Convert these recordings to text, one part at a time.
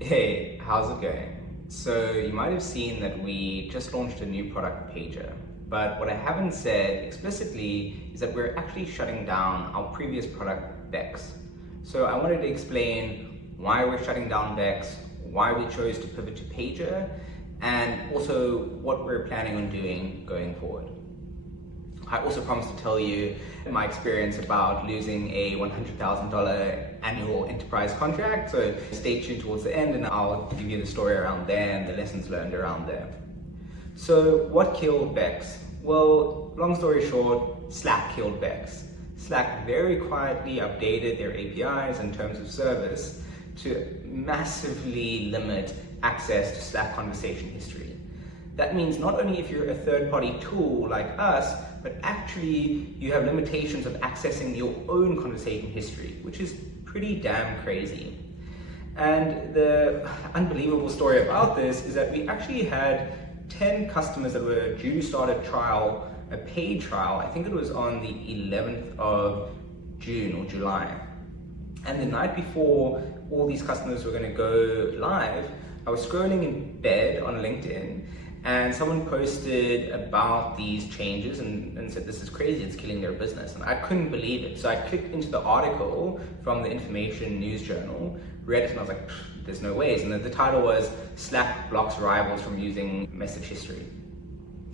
Hey, how's it going? So you might have seen that we just launched a new product, Pager. But what I haven't said explicitly is that we're actually shutting down our previous product, Bex. So I wanted to explain why we're shutting down Bex, why we chose to pivot to Pager, and also what we're planning on doing going forward. I also promised to tell you my experience about losing a $100,000 annual enterprise contract, so stay tuned towards the end and I'll give you the story around there and the lessons learned around there. So what killed Bex? Well, long story short, Slack killed Bex. Slack very quietly updated their APIs and terms of service to massively limit access to Slack conversation history. That means not only if you're a third-party tool like us, but actually you have limitations of accessing your own conversation history, which is pretty damn crazy. And the unbelievable story about this is that we actually had 10 customers that were due to start a paid trial. I think it was on the 11th of June or July. And the night before all these customers were going to go live, I was scrolling in bed on LinkedIn and someone posted about these changes and said, this is crazy, it's killing their business. And I couldn't believe it. So I clicked into the article from the Information News Journal, read it, and I was like, there's no ways. And the title was, Slack blocks rivals from using message history.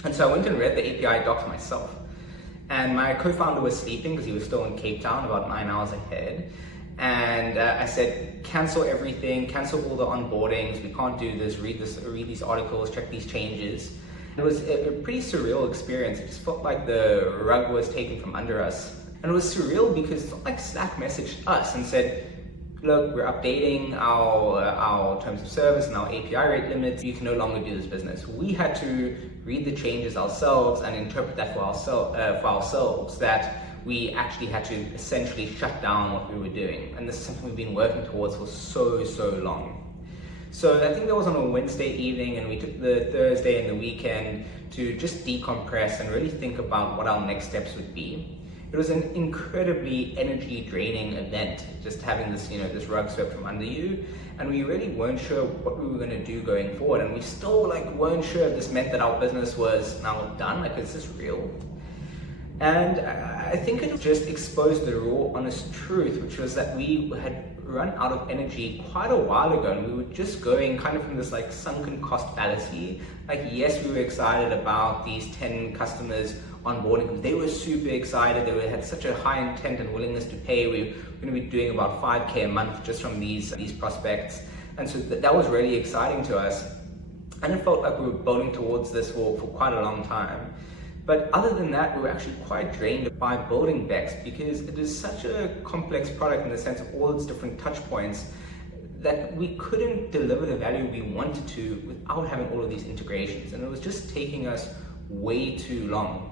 And so I went and read the API docs myself. And my co-founder was sleeping because he was still in Cape Town, about 9 hours ahead. And I said, cancel everything, cancel all the onboardings, we can't do this, read these articles, check these changes. It was a pretty surreal experience. It just felt like the rug was taken from under us. And it was surreal because it's not like Slack messaged us and said, look, we're updating our terms of service and our API rate limits, you can no longer do this business. We had to read the changes ourselves and interpret that for ourselves, that we actually had to essentially shut down what we were doing. And this is something we've been working towards for so long. So I think that was on a Wednesday evening, and we took the Thursday and the weekend to just decompress and really think about what our next steps would be. It was an incredibly energy draining event, just having this, this rug swept from under you. And we really weren't sure what we were going to do going forward. And we still weren't sure if this meant that our business was now done, is this real? And I think it just exposed the raw, honest truth, which was that we had run out of energy quite a while ago, and we were just going kind of from this sunken cost fallacy. Yes, we were excited about these 10 customers onboarding because they were super excited. They had such a high intent and willingness to pay. We were going to be doing about $5K a month just from these prospects. And so that was really exciting to us. And it felt like we were building towards this for quite a long time. But other than that, we were actually quite drained by building Bex because it is such a complex product in the sense of all its different touch points that we couldn't deliver the value we wanted to without having all of these integrations. And it was just taking us way too long.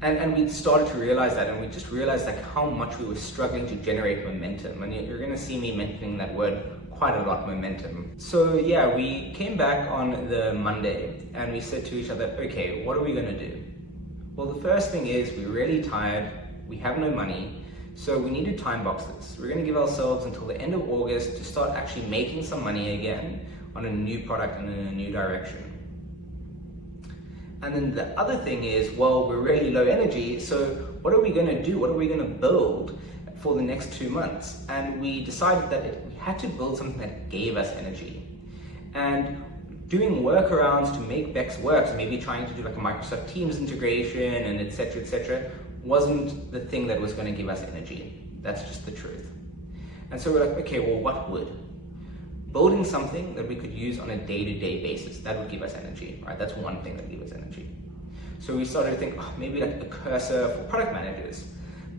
And we started to realize that, and we just realized how much we were struggling to generate momentum. And you're gonna see me mentioning that word quite a lot, momentum. So yeah, we came back on the Monday and we said to each other, okay, what are we gonna do? Well, the first thing is we're really tired, we have no money, so we need to time box this. We're gonna give ourselves until the end of August to start actually making some money again on a new product and in a new direction. And then the other thing is, well, we're really low energy, so what are we gonna do? What are we gonna build for the next 2 months? And we decided that we had to build something that gave us energy. And doing workarounds to make Bex work, so maybe trying to do a Microsoft Teams integration and et cetera, wasn't the thing that was gonna give us energy. That's just the truth. And so we're like, okay, well, what would? Building something that we could use on a day-to-day basis, that would give us energy, right? That's one thing that gives us energy. So we started to think, maybe a cursor for product managers.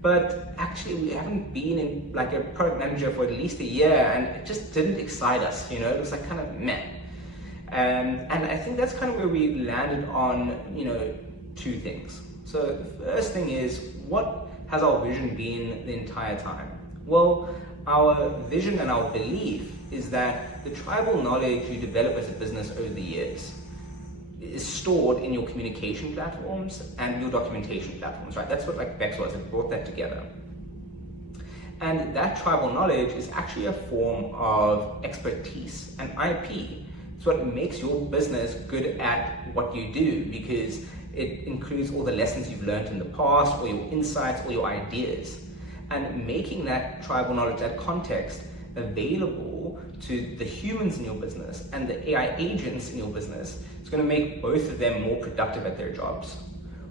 But actually we haven't been in a product manager for at least a year, and it just didn't excite us, it was kind of meh. And I think that's kind of where we landed on, two things. So the first thing is, what has our vision been the entire time? Well, our vision and our belief is that the tribal knowledge you develop as a business over the years is stored in your communication platforms and your documentation platforms, right? That's what Bex was, it brought that together. And that tribal knowledge is actually a form of expertise and IP. It's what makes your business good at what you do, because it includes all the lessons you've learned in the past, or your insights, or your ideas. And making that tribal knowledge, that context, available to the humans in your business and the AI agents in your business is going to make both of them more productive at their jobs.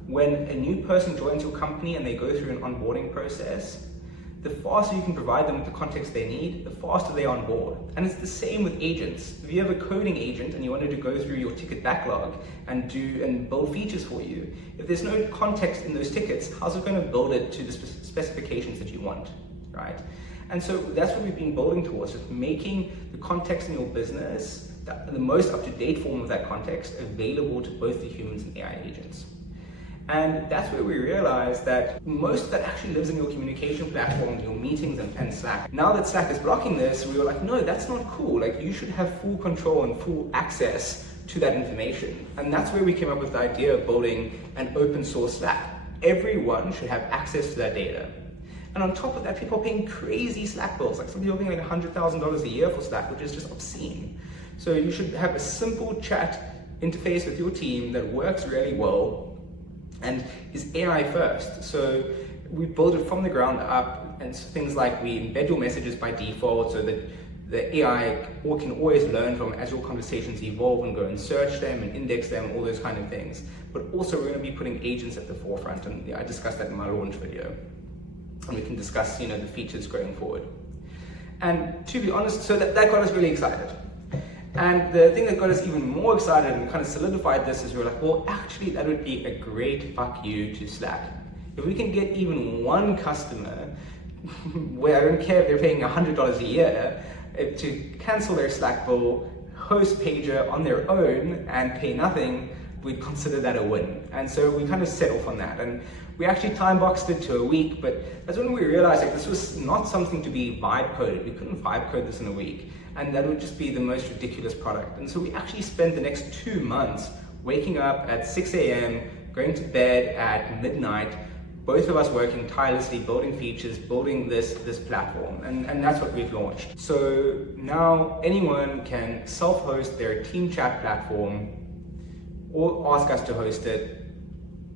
When a new person joins your company and they go through an onboarding process, the faster you can provide them with the context they need, the faster they on board. And it's the same with agents. If you have a coding agent and you wanted to go through your ticket backlog and build features for you, if there's no context in those tickets, how's it going to build it to the specifications that you want, right? And so that's what we've been building towards, just making the context in your business, the most up-to-date form of that context, available to both the humans and AI agents. And that's where we realized that most of that actually lives in your communication platform, your meetings and Slack. Now that Slack is blocking this, we were like, no, that's not cool. Like, you should have full control and full access to that information. And that's where we came up with the idea of building an open source Slack. Everyone should have access to that data. And on top of that, people are paying crazy Slack bills. Like, some people are paying like $100,000 a year for Slack, which is just obscene. So you should have a simple chat interface with your team that works really well and is AI first. So we build it from the ground up, and things like we embed your messages by default so that the AI can always learn from as your conversations evolve and go and search them and index them, all those kind of things. But also we're going to be putting agents at the forefront, and I discussed that in my launch video. And we can discuss, the features going forward. And to be honest, so that got us really excited. And the thing that got us even more excited and kind of solidified this is we were like, well, actually, that would be a great fuck you to Slack. If we can get even one customer, where I don't care if they're paying $100 a year, to cancel their Slack bill, host Pager on their own, and pay nothing, we'd consider that a win. And so we kind of set off on that. And we actually time-boxed it to a week, but that's when we realized this was not something to be vibe coded. We couldn't vibe code this in a week, and that would just be the most ridiculous product. And so we actually spent the next 2 months waking up at 6 a.m., going to bed at midnight, both of us working tirelessly, building features, building this platform, and that's what we've launched. So now anyone can self-host their team chat platform or ask us to host it.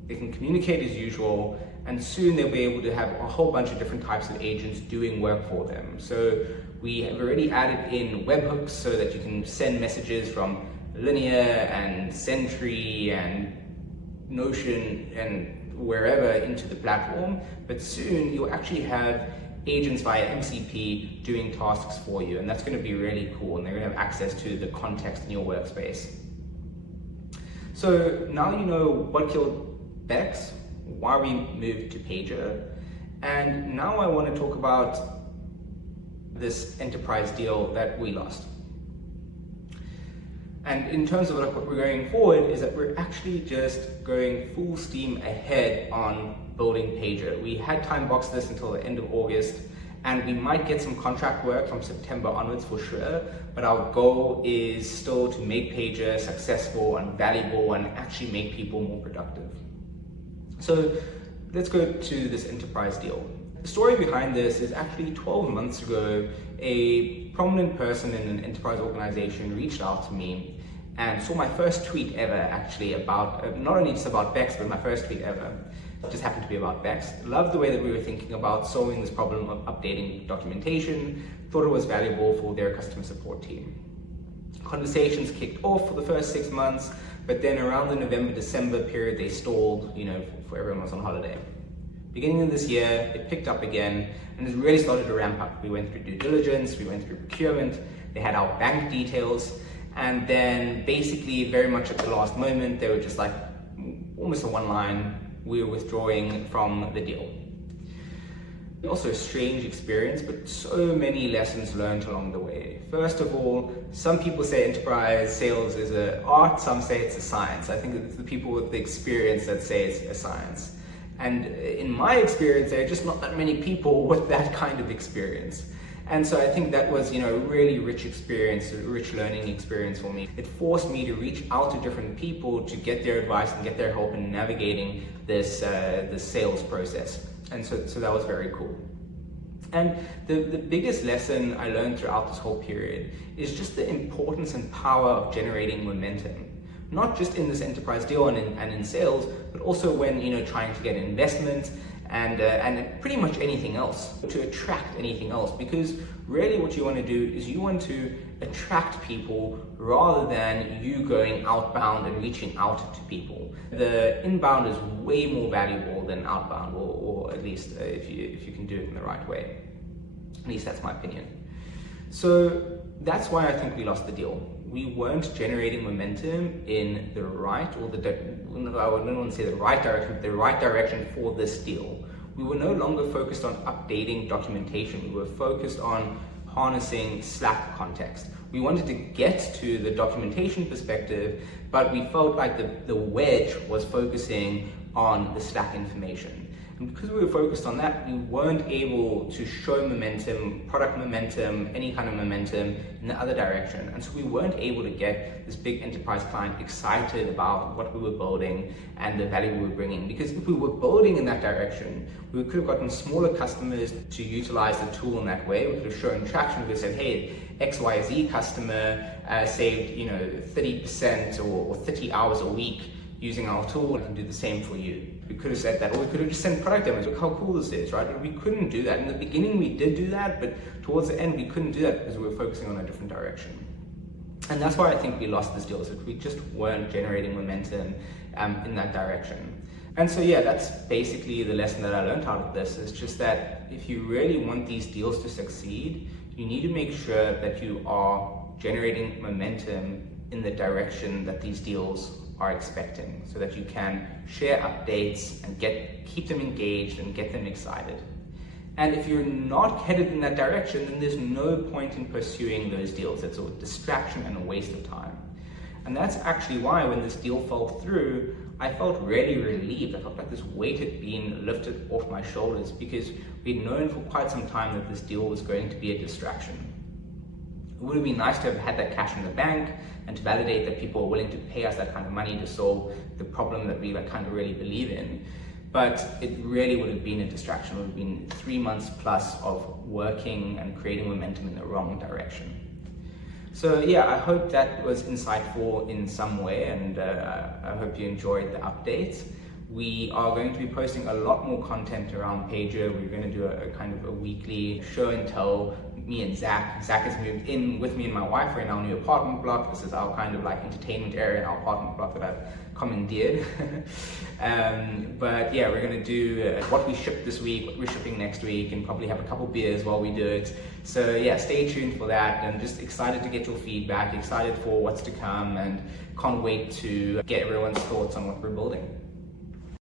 They can communicate as usual, and soon they'll be able to have a whole bunch of different types of agents doing work for them. So we have already added in webhooks so that you can send messages from Linear and Sentry and Notion and wherever into the platform, but soon you'll actually have agents via MCP doing tasks for you, and that's going to be really cool, and they're going to have access to the context in your workspace. So now you know what killed Bex, why we moved to Pager, and now I want to talk about this enterprise deal that we lost. And in terms of what we're going forward is that we're actually just going full steam ahead on building Pager. We had time boxed this until the end of August, and we might get some contract work from September onwards for sure, but our goal is still to make Pager successful and valuable and actually make people more productive. So let's go to this enterprise deal. The story behind this is actually 12 months ago, a prominent person in an enterprise organization reached out to me and saw my first tweet ever actually about, not only just about Bex, but my first tweet ever. It just happened to be about Bex. Loved the way that we were thinking about solving this problem of updating documentation, thought it was valuable for their customer support team. Conversations kicked off for the first 6 months, but then around the November-December period, they stalled, for everyone was on holiday. Beginning of this year, it picked up again, and it really started to ramp up. We went through due diligence, we went through procurement, they had our bank details, and then basically very much at the last moment, they were just like, almost a one line, we were withdrawing from the deal. Also a strange experience, but so many lessons learned along the way. First of all, some people say enterprise sales is an art, some say it's a science. I think it's the people with the experience that say it's a science. And in my experience, there are just not that many people with that kind of experience. And so I think that was, a really rich experience, a rich learning experience for me. It forced me to reach out to different people to get their advice and get their help in navigating this sales process. And so that was very cool. And the biggest lesson I learned throughout this whole period is just the importance and power of generating momentum. Not just in this enterprise deal and in sales, but also when trying to get investment and pretty much anything else, to attract anything else. Because really what you want to do is you want to attract people rather than you going outbound and reaching out to people. The inbound is way more valuable than outbound, or at least if you can do it in the right way. At least that's my opinion. So that's why I think we lost the deal. We weren't generating momentum in the right, or I don't want to say the right direction, but the right direction for this deal. We were no longer focused on updating documentation. We were focused on harnessing Slack context. We wanted to get to the documentation perspective, but we felt like the wedge was focusing on the Slack information. And because we were focused on that, we weren't able to show momentum, product momentum, any kind of momentum in the other direction. And so we weren't able to get this big enterprise client excited about what we were building and the value we were bringing. Because if we were building in that direction, we could have gotten smaller customers to utilize the tool in that way. We could have shown traction. We could have said, hey, XYZ customer saved 30% or 30 hours a week using our tool, and can do the same for you. We could have said that, or we could have just sent product demos. Look how cool this is, right? We couldn't do that. In the beginning, we did do that, but towards the end, we couldn't do that because we were focusing on a different direction. And that's why I think we lost this deal, is that we just weren't generating momentum in that direction. And so yeah, that's basically the lesson that I learned out of this, is just that if you really want these deals to succeed, you need to make sure that you are generating momentum in the direction that these deals are expecting, so that you can share updates and keep them engaged and get them excited. And if you're not headed in that direction, then there's no point in pursuing those deals. It's a distraction and a waste of time. And that's actually why when this deal fell through, I felt really relieved. I felt like this weight had been lifted off my shoulders, because we'd known for quite some time that this deal was going to be a distraction. It would have been nice to have had that cash in the bank and to validate that people are willing to pay us that kind of money to solve the problem that we kind of really believe in. But it really would have been a distraction. It would have been 3 months plus of working and creating momentum in the wrong direction. So yeah, I hope that was insightful in some way, and I hope you enjoyed the update. We are going to be posting a lot more content around Pager. We're going to do a kind of a weekly show and tell. Me and Zach has moved in with me and my wife. We're in our new apartment block. This is our kind of like entertainment area in our apartment block that I've commandeered. But yeah, we're going to do what we shipped this week, what we're shipping next week, and probably have a couple beers while we do it. So yeah, stay tuned for that, and just excited to get your feedback, excited for what's to come, and can't wait to get everyone's thoughts on what we're building.